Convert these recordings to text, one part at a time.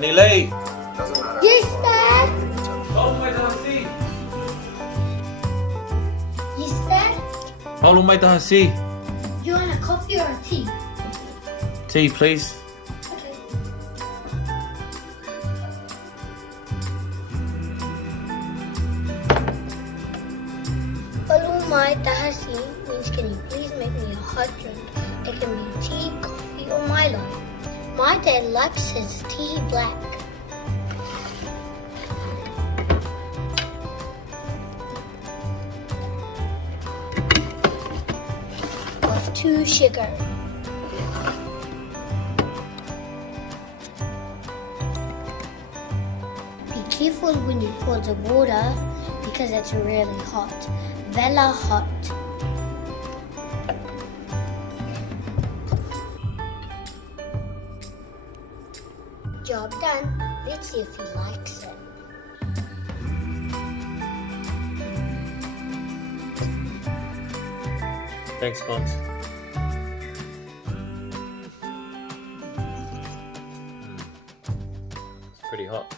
Manilay! Doesn't matter. Yes, Dad. How may tahasi? Yes, Dad. How may tahasi? You want a coffee or a tea? Tea, please. Okay. Palumay tahasi means can you please make me a hot drink? It can be tea, coffee, or Milo. My dad likes his tea black. With 2 sugar. Be careful when you pour the water because it's really hot. Vela hot. Job done. Let's see if he likes it. Thanks, Cons. It's pretty hot.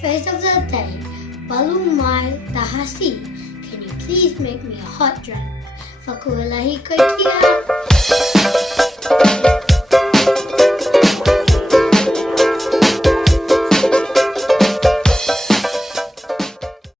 Phrase of the day. Balumai tahasi. Can you please make me a hot drink? Fakualahi koikia.